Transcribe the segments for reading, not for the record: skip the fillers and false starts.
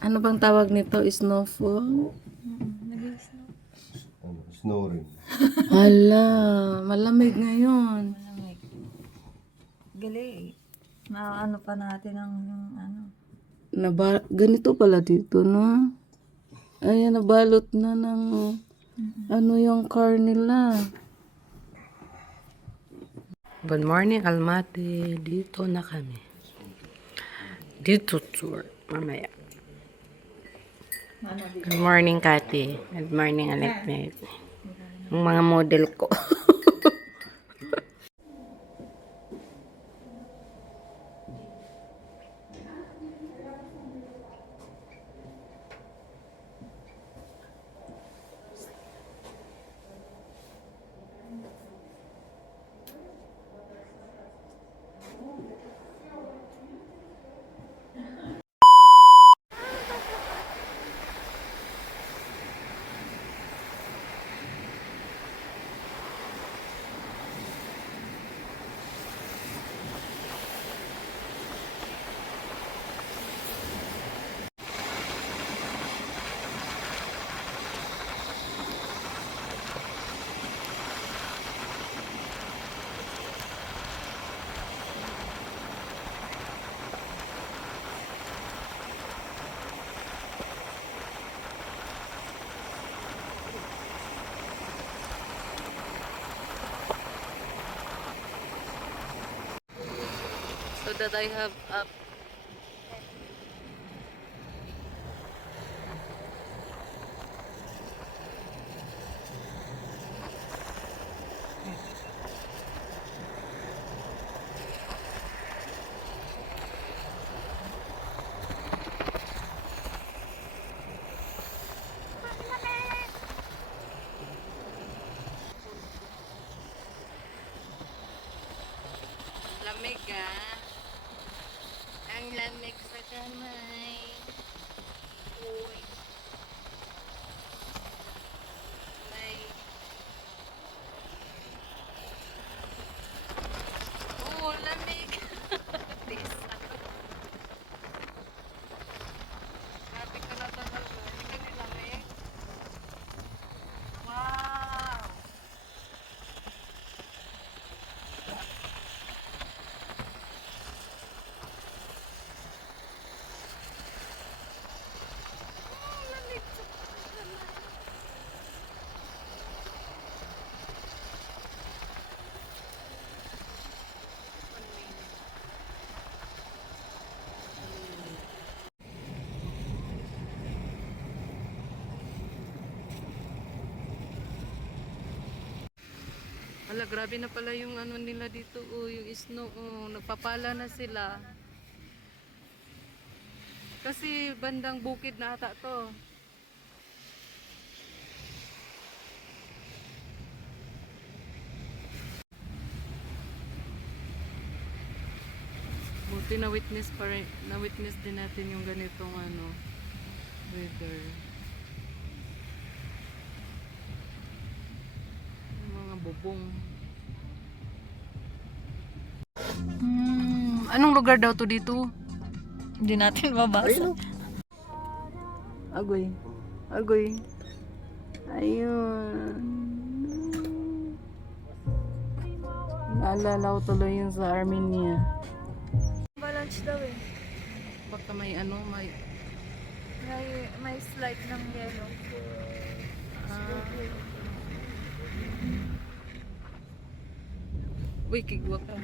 Ano bang tawag nito? Snowfall? Nag-snow. Snoring. Hala, malamig ngayon. Malamig. Gali. Ano pa natin ang ano. Ganito pala dito, no? Ayan, nabalot na ng ano yung car nila. Good morning, Almaty. Dito na kami. Dito tour. Mamaya. Good morning, Kati. Good morning, Aleknet. Ang mga model ko. So that I have up. Lamig ah. Ang lamig sa kamay. Uy. May. Oh, lamig. Tisa. Grabe ka na talaga. Hindi ka nilamig. Wow. Ala, grabe na pala yung ano nila dito, oh, yung snow, oh, nagpapala na sila. Kasi bandang bukid na ata to. Buti na-witness din natin yung ganitong ano, weather. Mga bubong. Anong lugar daw to dito? Hindi natin mabasa. Agoy. Agoy. Ayun. Naalala ko tuloy yun sa Armenia. Balance daw eh. Baka may ano, may... May slide ng yellow. Uy, kigwa ka.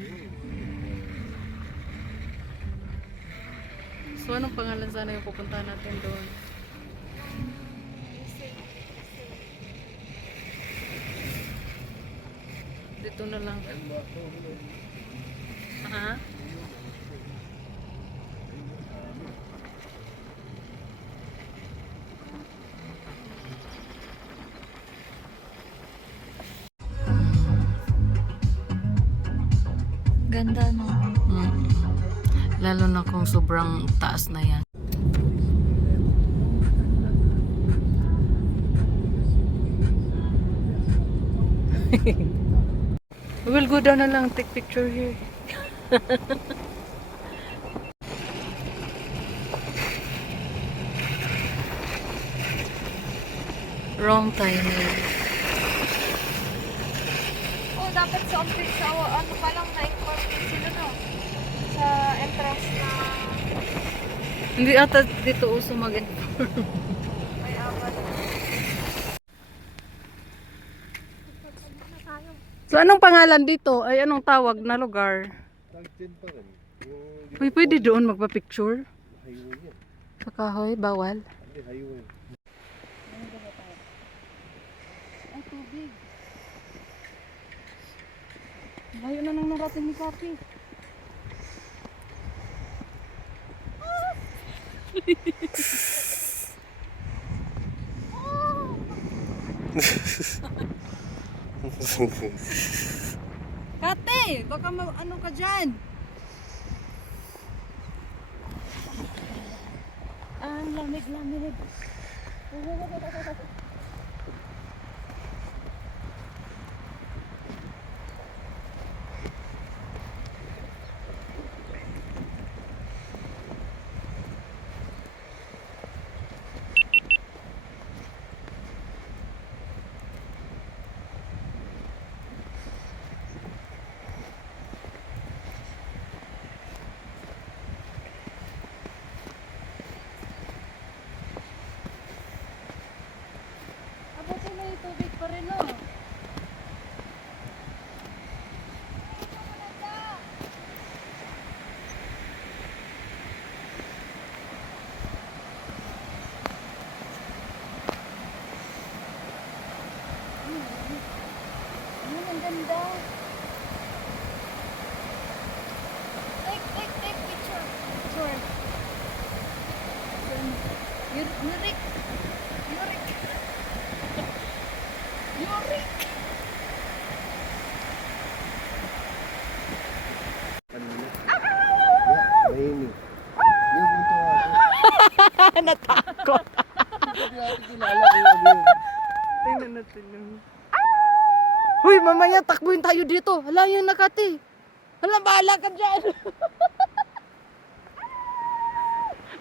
So, anong pangalan sana yung pupuntahan natin doon? Dito na lang. Ha? Ganda no. Lalo na kung sobrang taas na yan. We'll go down na lang, take picture here. Wrong timing. Oh, dapat sa umpit sa ano pa lang na-inform sila no? Sa entrance na Hindi ata dito uso mag-inform. may apat. So anong pangalan dito? Ay anong tawag na lugar? Tagtin pa rin. Yung Uy, pwede doon magpa-picture? highway yan. Sa kahoy, bawal. Hindi, highway. Ay, tubig. Layo na nang narating ni Papi. Kate, baka ano ka dyan? Ang lamig-lamig. Abot na yung tubig pa rin, no? Ang ganda. Take picture. Sure. Yurik. Yurik. Yurik. Mahinig. Yung punto ako. Natakot. Hindi natin kilala ko yun. Tingnan natin yun. Huy, mamaya takbuhin tayo dito. Hala yun na, Kati. Hala, bahala ka dyan.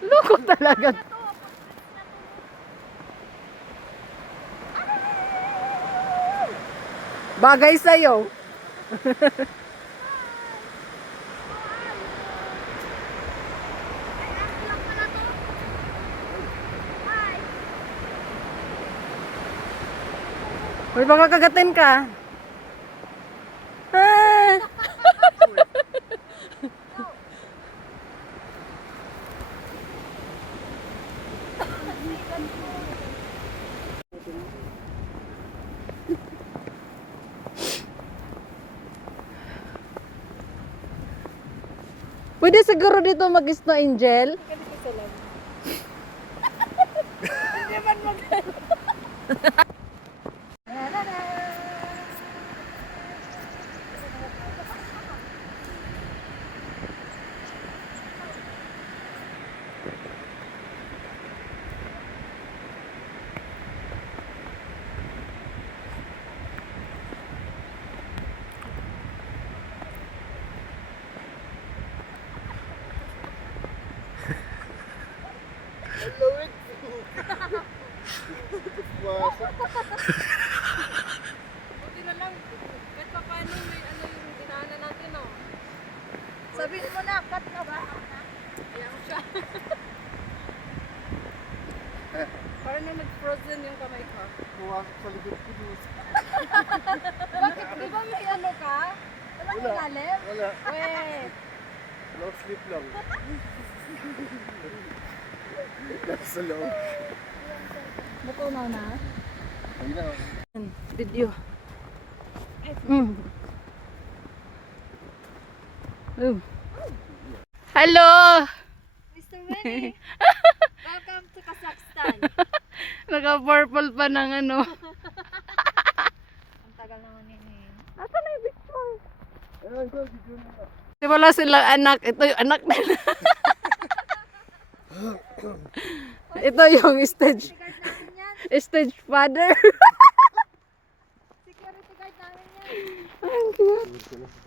Loko talaga. Bagay sa'yo. Uy, baka kagatin ka. Ah. Pwede siguro dito mag-snow angel? Buti na lang. Kahit pa paano may ano yung dinaanan natin, no? Sabihin mo na, cut ka ba? Ayan ko siya. Parang na nag-frozen yung kamay ko. Buwasok sa likod ko doon. Bakit? Di ba may ano ka? Walang Wala. ilalim? Wala. Wait. No sleep lang. Nasa loob. Natunaw na? Ayun na. Video. Mm. Oh. Hello! Mr. Winnie! Welcome to Kazakhstan! Naka-purple pa ng ano. Ang tagal naman yun. Asa na yung picture? Ayun, ito, video na. Di wala silang anak. Ito yung anak nila. Ito yung stage. Guard namin yan! Stage father. Security guard namin yan! Ang cute. Ito na.